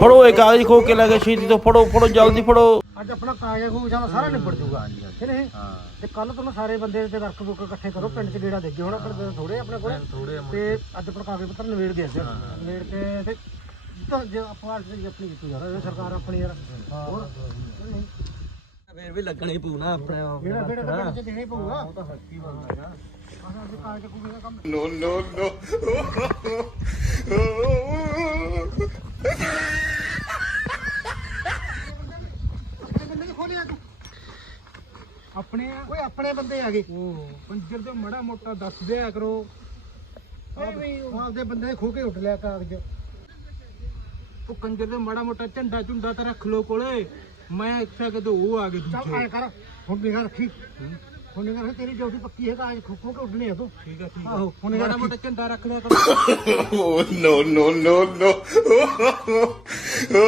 ਫੜੋ ਇਹ ਕਾਗਜ਼ ਖੋ ਕੇ ਲੈ ਕੇ ਸ਼ੀਤੀ ਤੋਂ ਫੜੋ ਫੜੋ ਜਲਦੀ ਫੜੋ ਅੱਜ ਆਪਣਾ ਕਾਗਜ਼ ਖੋ ਜਾਣਾ ਸਾਰਾ ਨਿਬੜ ਜੂਗਾ ਹਾਂਜੀ ਅੱਛੇ ਨੇ ਹਾਂ ਤੇ ਕੱਲ ਤੋਂ ਸਾਰੇ ਬੰਦੇ ਤੇ ਵਰਕ ਬੁੱਕ ਇਕੱਠੇ ਕਰੋ ਪਿੰਡ ਦੇ ਡੇੜਾ ਦੇਖਿਓ ਹੁਣ ਆਪਣੇ ਥੋੜੇ ਆਪਣੇ ਕੋਲ ਤੇ ਅੱਜ ਆਪਣਾ ਕਾਗਜ਼ ਪੱਤਰ ਨਵੇੜ ਦੇ ਨਵੇੜ ਕੇ ਤੇ ਤੇ ਜੇ ਆਪਾਂ ਜੀ ਆਪਣੀ ਜਿੱਤੂ ਯਾਰ ਸਰਕਾਰ ਆਪਣੀ ਯਾਰ ਹੋਰ ਫੇਰ ਵੀ ਲੱਗਣੇ ਪੂਣਾ ਆਪਣੇ ਆਪ ਫੇਰ ਫੇਰ ਤਾਂ ਪਿੰਡ ਪਊਗਾ ਉਹ ਤਾਂ ਹੱਕੀ ਬੰਦਾ ਯਾਰ ਅਸਾਂ ਅੱਜ ਕਾਗਜ਼ ਕੁਗੇ ਕੰਮ ਨੋ ਨੋ ਨੋ ਨਹੀਂ ਆ ਤੂੰ ਆਪਣੇ ਆ ਓਏ ਆਪਣੇ ਬੰਦੇ ਆ ਗਏ ਪੰਜਰ ਤੇ ਮੜਾ ਮੋਟਾ ਦੱਸ ਦਿਆ ਕਰੋ ਆਪਦੇ ਬੰਦੇ ਖੋ ਕੇ ਉੱਟ ਲਿਆ ਕਾਗਜ਼ ਉਹ ਕੰਜਰ ਦੇ ਮੜਾ ਮੋਟਾ ਝੰਡਾ ਝੁੰਡਾ ਤਾਂ ਰੱਖ ਲੋ ਕੋਲੇ ਮੈਂ ਇੱਥੇ ਕਦੋਂ ਉਹ ਆ ਗਏ ਚੱਲ ਆ ਕਰ ਹੁਣ ਨਿਗਾ ਰੱਖੀ ਹੁਣ ਨਿਗਾ ਰੱਖ ਤੇਰੀ ਜੋਤੀ ਪੱਕੀ ਹੈ ਕਾਗਜ਼ ਖੋ ਕੇ ਉੱਡਨੇ ਆ ਤੂੰ ਠੀਕ ਆ ਠੀਕ ਆਹੋ ਹੁਣ ਮੜਾ ਮੋਟਾ ਝੰਡਾ ਰੱਖ ਲਿਆ ਕਰ ਓ ਨੋ ਨੋ ਨੋ ਨੋ